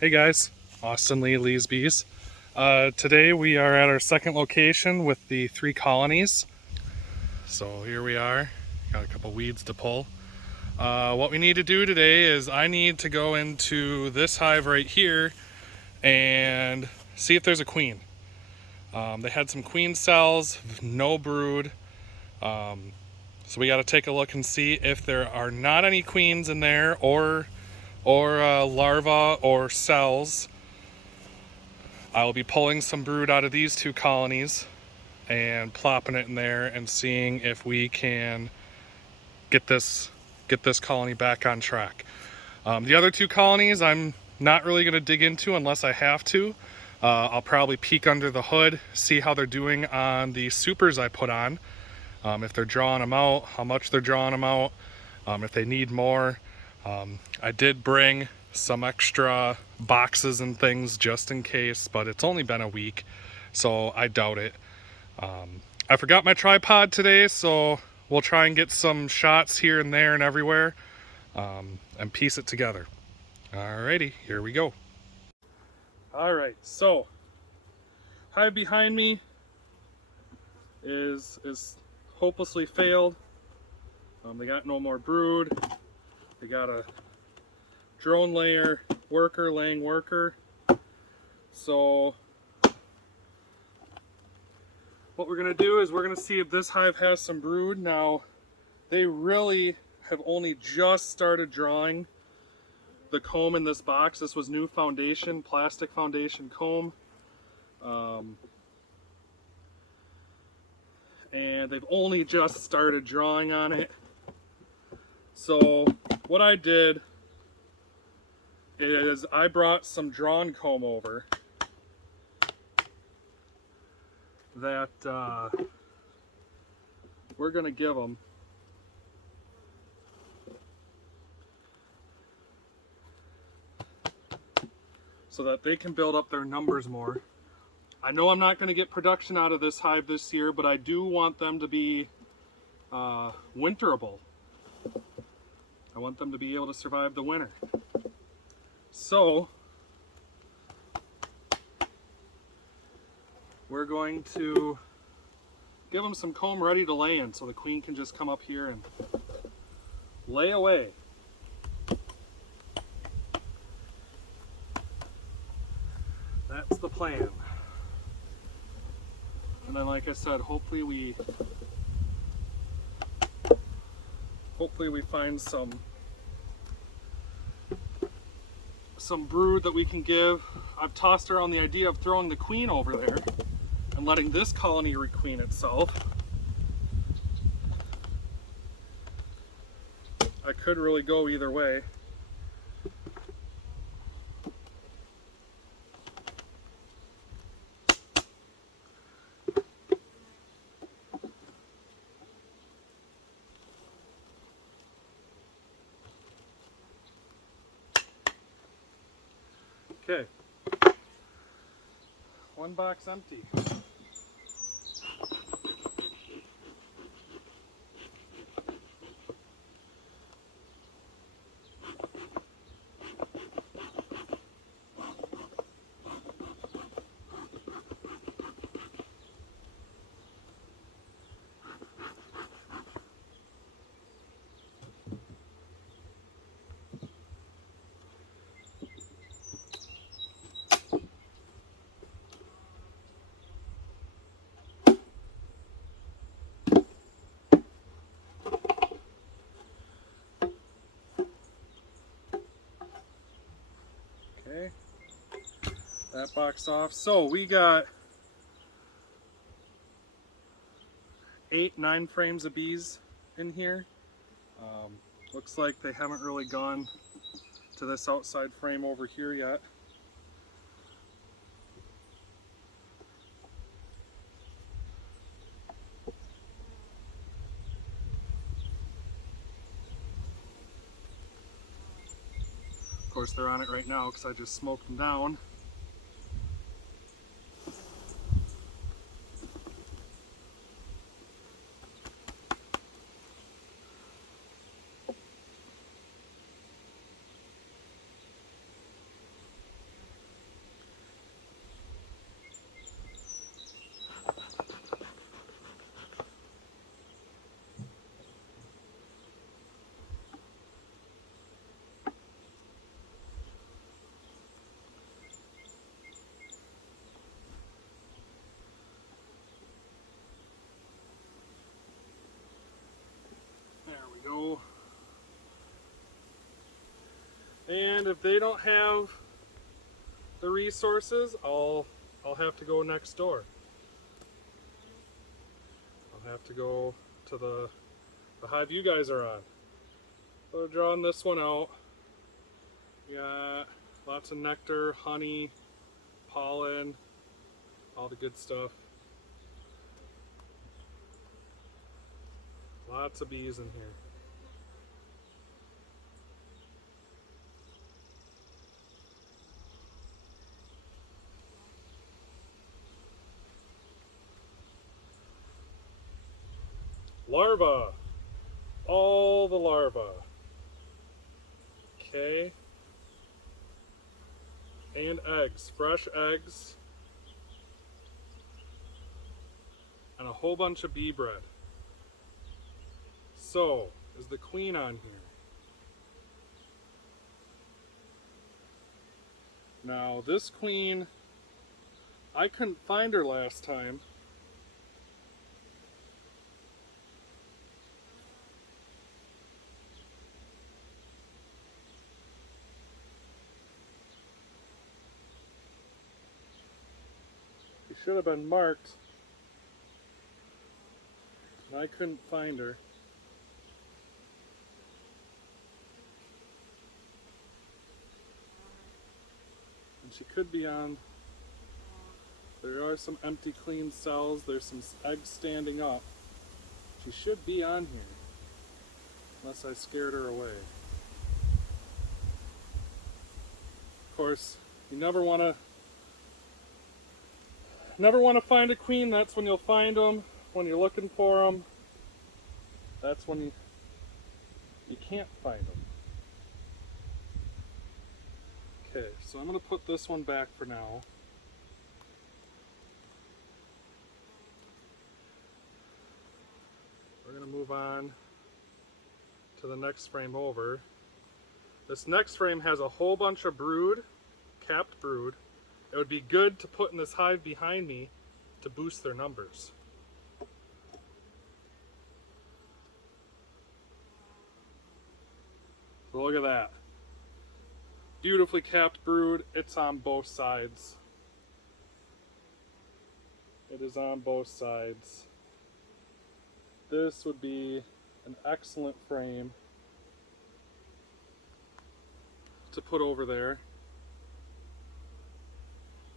Hey guys, Austin Lee, Lee's Bees. Today we are at our second location with the 3 colonies. So here we are, got a couple weeds to pull. What we need to do today is I need to go into this hive right here and see if there's a queen. They had some queen cells, no brood. So we got to take a look and see if there are not any queens in there or larvae or cells. I will be pulling some brood out of these 2 colonies and plopping it in there and seeing if we can get this colony back on track. The other 2 colonies I'm not really going to dig into unless I have to. I'll probably peek under the hood, see how they're doing on the supers I put on, if they're drawing them out, how much they're drawing them out, if they need more. I did bring some extra boxes and things just in case, but it's only been a week, so I doubt it. I forgot my tripod today, so we'll try and get some shots here and there and everywhere, and piece it together. Alrighty, here we go. Alright, so hive behind me is hopelessly failed. They got no more brood. They got a drone layer worker laying worker. So what we're going to do is we're going to see if this hive has some brood. Now, they really have only just started drawing the comb in this box. This was new foundation, plastic foundation comb. And they've only just started drawing on it. So what I did is I brought some drawn comb over that we're going to give them. So that they can build up their numbers more. I know I'm not going to get production out of this hive this year, but I do want them to be winterable. I want them to be able to survive the winter. So we're going to give them some comb ready to lay in so the queen can just come up here and lay away. That's the plan. And then, like I said, hopefully we find some brood that we can give. I've tossed around the idea of throwing the queen over there and letting this colony requeen itself. I could really go either way. Okay, 1 box empty. Okay, that box off. So we got 8-9 frames of bees in here. Looks like they haven't really gone to this outside frame over here yet. Of course, they're on it right now because I just smoked them down. if they don't have the resources, I'll have to go next door. I'll have to go to the hive you guys are on. So drawing this one out. We got lots of nectar, honey, pollen, all the good stuff. Lots of bees in here. Larvae. All the larvae. Okay. And eggs. Fresh eggs. And a whole bunch of bee bread. So, is the queen on here? Now, this queen, I couldn't find her last time. She should have been marked. And I couldn't find her. And she could be on. There are some empty clean cells. There's some eggs standing up. She should be on here. Unless I scared her away. Of course, you never want to find a queen. That's when you'll find them. When you're looking for them, that's when you can't find them. Okay, so I'm going to put this one back for now. We're going to move on to the next frame over. This next frame has a whole bunch of brood, capped brood. It would be good to put in this hive behind me to boost their numbers. So look at that. Beautifully capped brood. It's on both sides. It is on both sides. This would be an excellent frame to put over there.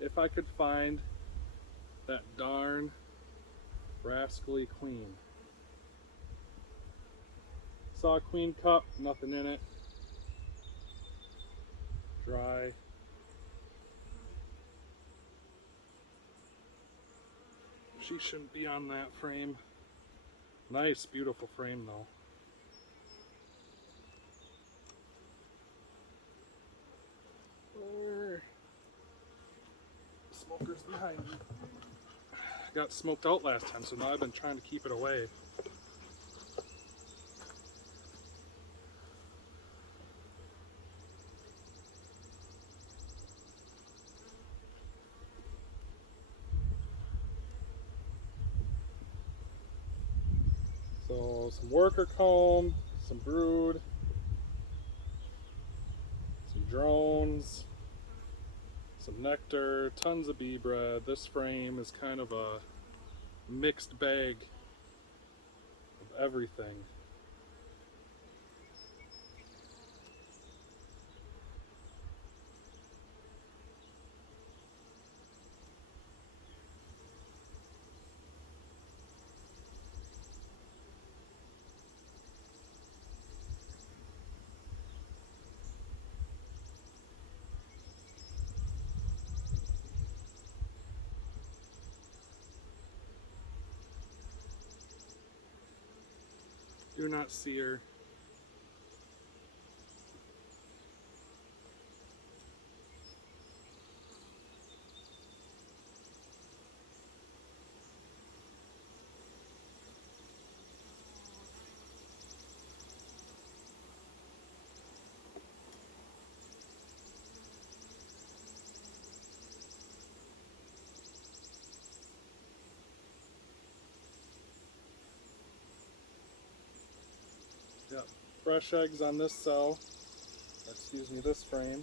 If I could find that darn rascally queen. Saw a queen cup, nothing in it. Dry. She shouldn't be on that frame. Nice, beautiful frame though. Smoker's behind me. Got smoked out last time, so now I've been trying to keep it away. So some worker comb, some brood, some drones, some nectar, tons of bee bread. This frame is kind of a mixed bag of everything. Do not see her. Got fresh eggs on this cell. Excuse me, this frame.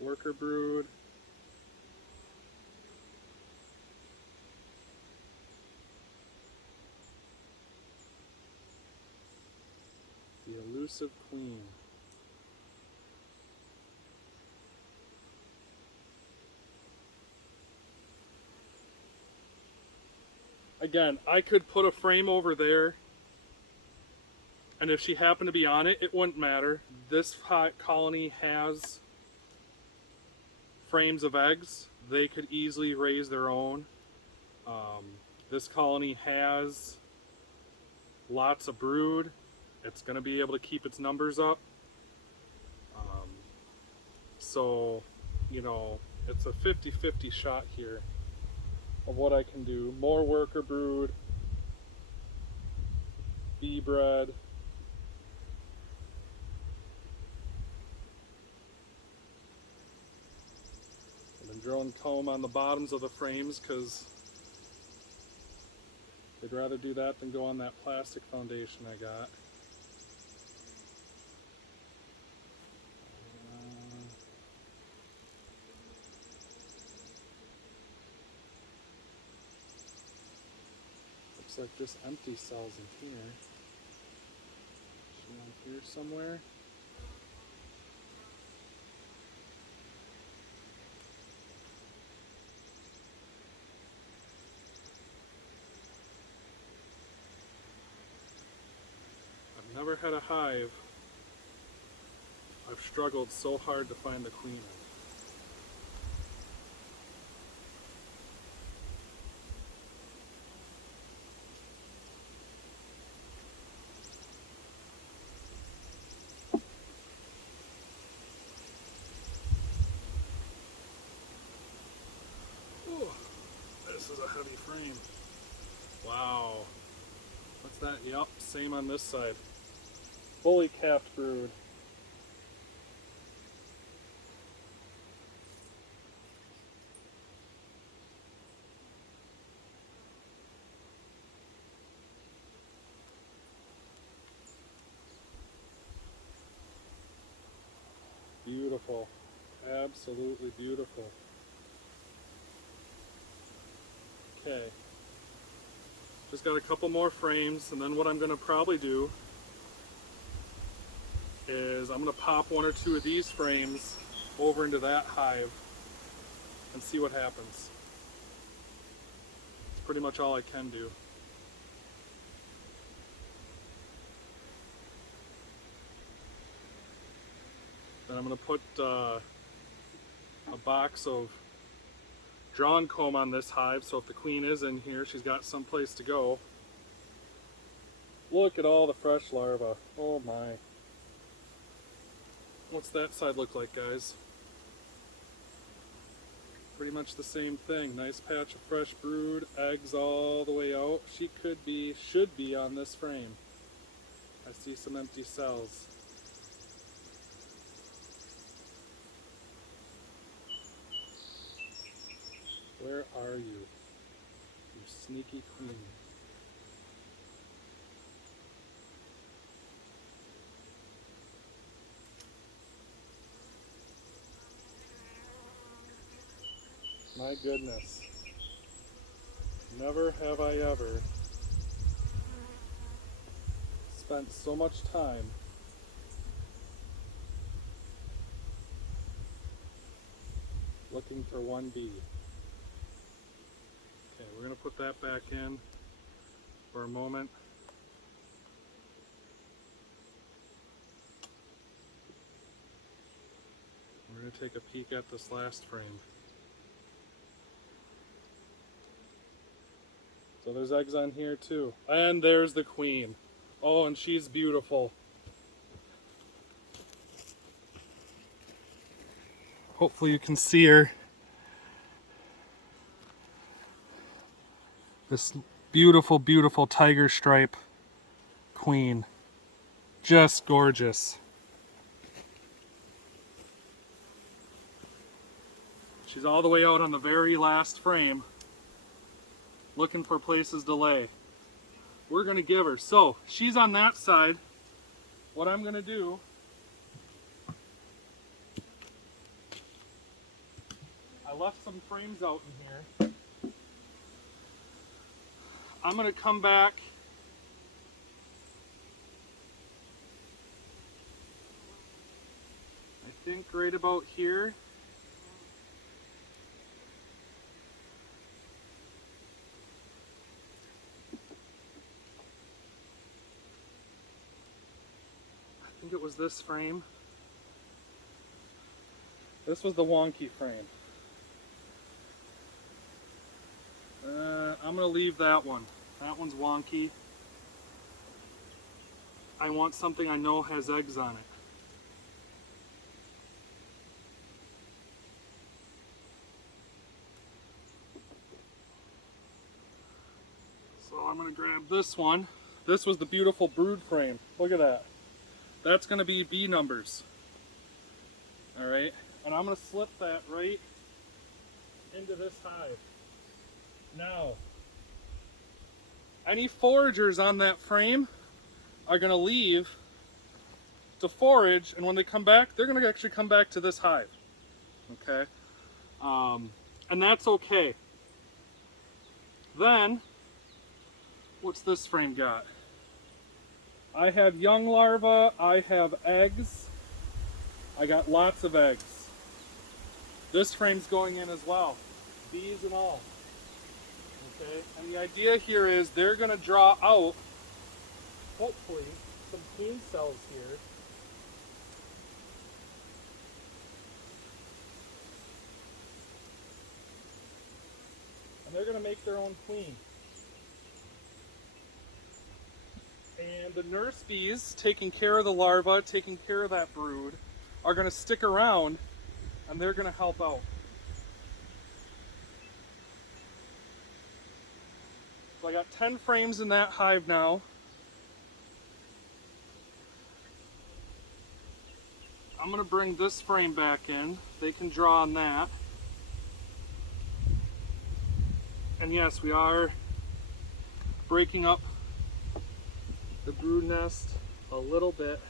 Worker brood. The elusive queen. Again, I could put a frame over there, and if she happened to be on it, it wouldn't matter. This colony has frames of eggs. They could easily raise their own. This colony has lots of brood. It's going to be able to keep its numbers up. So, you know, it's a 50-50 shot here of what I can do. More worker brood, bee bread. I've been drilling comb on the bottoms of the frames because they'd rather do that than go on that plastic foundation I got. Looks like just empty cells in here. Is she on here somewhere? I've never had a hive I've struggled so hard to find the queen in. Ooh, this is a heavy frame. Wow. What's that? Yep, same on this side. Fully capped brood. Beautiful. Absolutely beautiful. Okay. Just got a couple more frames, and then what I'm going to probably do is I'm going to pop one or two of these frames over into that hive and see what happens. It's pretty much all I can do. Then I'm going to put a box of drawn comb on this hive, so if the queen is in here, she's got some place to go. Look at all the fresh larvae. Oh my. What's that side look like, guys? Pretty much the same thing. Nice patch of fresh brood, eggs all the way out. She should be on this frame. I see some empty cells. Where are you? You sneaky queen. My goodness. Never have I ever spent so much time looking for one bee. Okay, we're going to put that back in for a moment. We're going to take a peek at this last frame. So there's eggs on here too. And there's the queen. Oh, and she's beautiful. Hopefully you can see her. This beautiful, beautiful tiger stripe queen. Just gorgeous. She's all the way out on the very last frame. looking for places to lay. We're gonna give her. So she's on that side. What I'm gonna do, I left some frames out in here. I'm gonna come back I think right about here. I think it was this frame. This was the wonky frame. I'm gonna leave that one. That one's wonky. I want something I know has eggs on it. So I'm gonna grab this one. This was the beautiful brood frame. Look at that. That's gonna be bee numbers. All right, and I'm gonna slip that right into this hive. Now, any foragers on that frame are gonna leave to forage, and when they come back, they're gonna actually come back to this hive, okay? And that's okay. Then, what's this frame got? I have young larvae, I have eggs, I got lots of eggs. This frame's going in as well, bees and all. Okay, and the idea here is they're going to draw out, hopefully, some queen cells here. And they're going to make their own queen. And the nurse bees taking care of the larvae, taking care of that brood, are going to stick around and they're going to help out. So I got 10 frames in that hive now. I'm going to bring this frame back in. They can draw on that. And yes, we are breaking up the brood nest a little bit.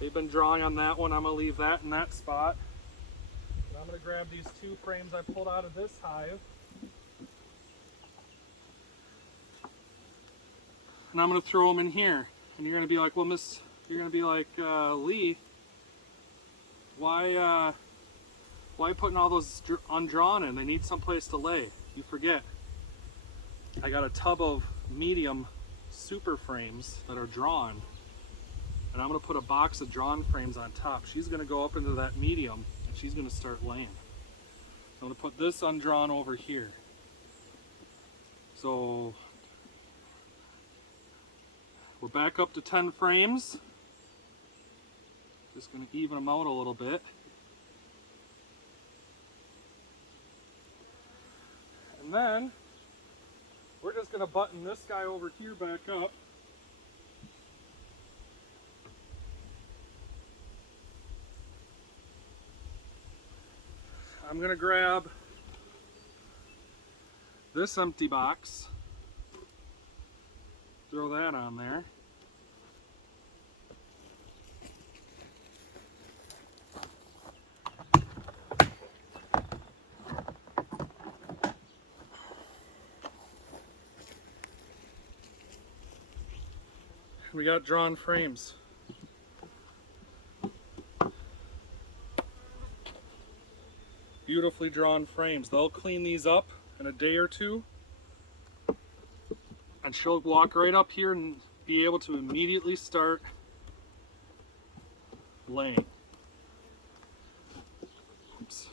They've been drawing on that one. I'm going to leave that in that spot. And I'm going to grab these 2 frames I pulled out of this hive. And I'm going to throw them in here. And you're going to be like, well, you're going to be like, Lee, why putting all those undrawn in? They need someplace to lay. You forget. I got a tub of medium super frames that are drawn. And I'm going to put a box of drawn frames on top. She's going to go up into that medium and she's going to start laying. I'm going to put this undrawn over here. So we're back up to 10 frames. Just going to even them out a little bit. And then we're just going to button this guy over here back up. I'm going to grab this empty box, throw that on there. We got drawn frames. Beautifully drawn frames. They'll clean these up in a day or two. And she'll walk right up here and be able to immediately start laying. Oops.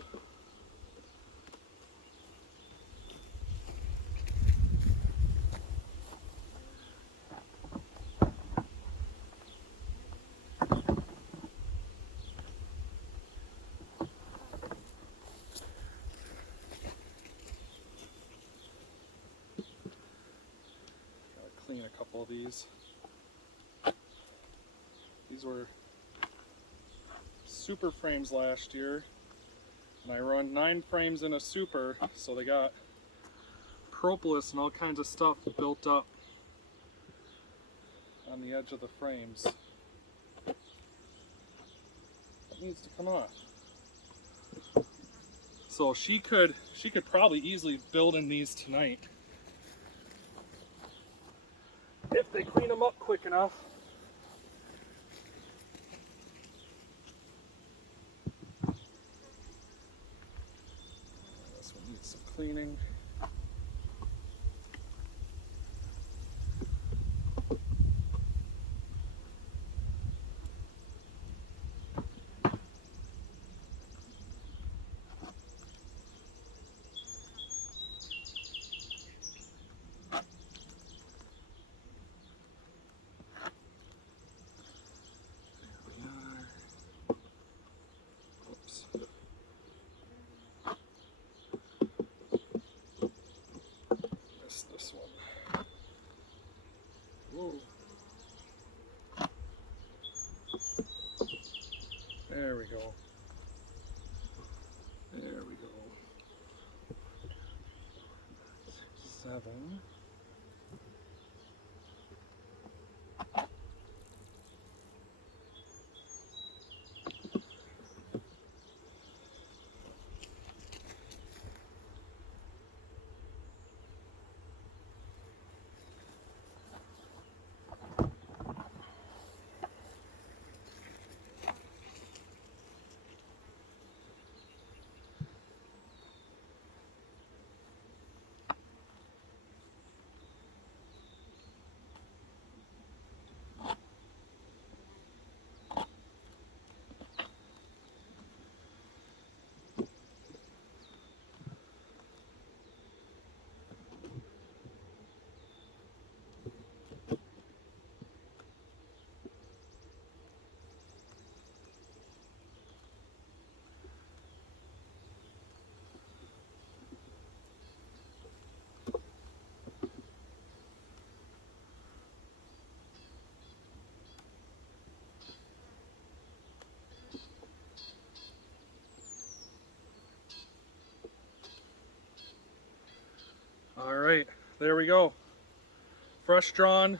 Clean a couple of these. These were super frames last year, and I run 9 frames in a super, so they got propolis and all kinds of stuff built up on the edge of the frames. It needs to come off. So she could probably easily build in these tonight if they clean them up quick enough. This one needs some cleaning. This one. Whoa. There we go. There we go. 7. All right, there we go. Fresh drawn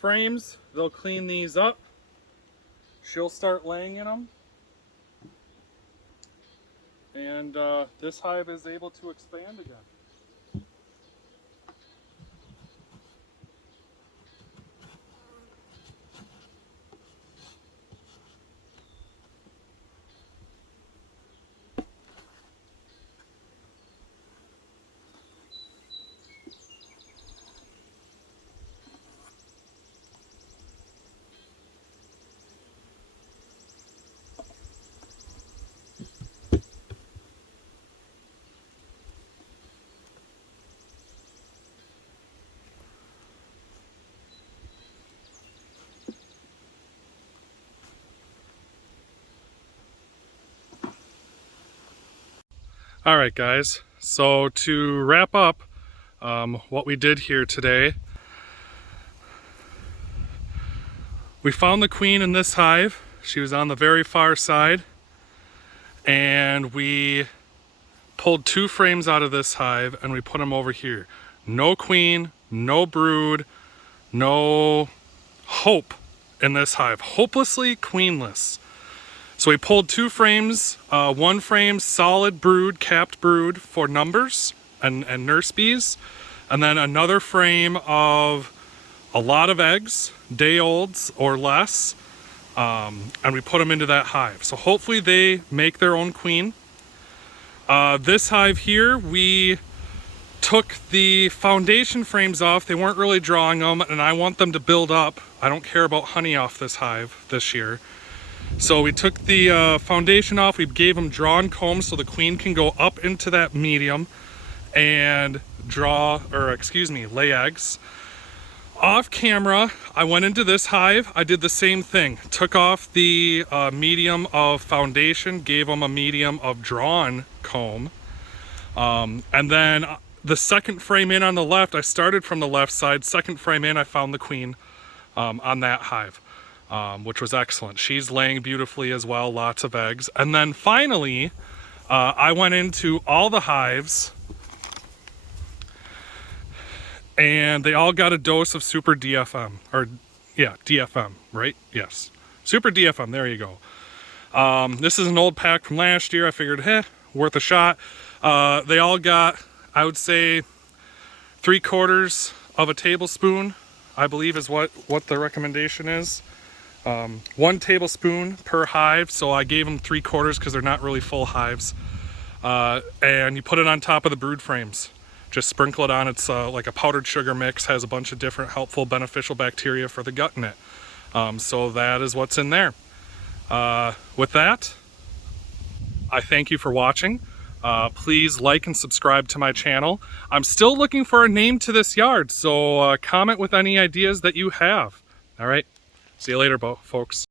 frames. They'll clean these up. She'll start laying in them. And this hive is able to expand again. All right, guys, so to wrap up what we did here today, we found the queen in this hive. She was on the very far side, and we pulled 2 frames out of this hive and we put them over here. No queen, no brood, no hope in this hive. Hopelessly queenless. So we pulled 2 frames, 1 frame solid brood, capped brood for numbers and nurse bees, and then another frame of a lot of eggs, day olds or less, and we put them into that hive. So hopefully they make their own queen. This hive here, we took the foundation frames off. They weren't really drawing them, and I want them to build up. I don't care about honey off this hive this year. So we took the foundation off, we gave them drawn combs so the queen can go up into that medium and lay eggs. Off camera, I went into this hive, I did the same thing. Took off the medium of foundation, gave them a medium of drawn comb. And then the second frame in on the left, I started from the left side, second frame in, I found the queen on that hive. Which was excellent. She's laying beautifully as well, lots of eggs. And then finally, I went into all the hives and they all got a dose of Super DFM, or yeah, DFM, right? Yes, Super DFM, there you go. This is an old pack from last year. I figured, worth a shot. They all got, I would say, 3/4 of a tablespoon, I believe is what the recommendation is. 1 tablespoon per hive, so I gave them 3/4 because they're not really full hives. And you put it on top of the brood frames. Just sprinkle it on. It's like a powdered sugar mix, has a bunch of different helpful beneficial bacteria for the gut in it. So that is what's in there. With that, I thank you for watching. Please like and subscribe to my channel. I'm still looking for a name to this yard, so comment with any ideas that you have. All right, see you later, folks.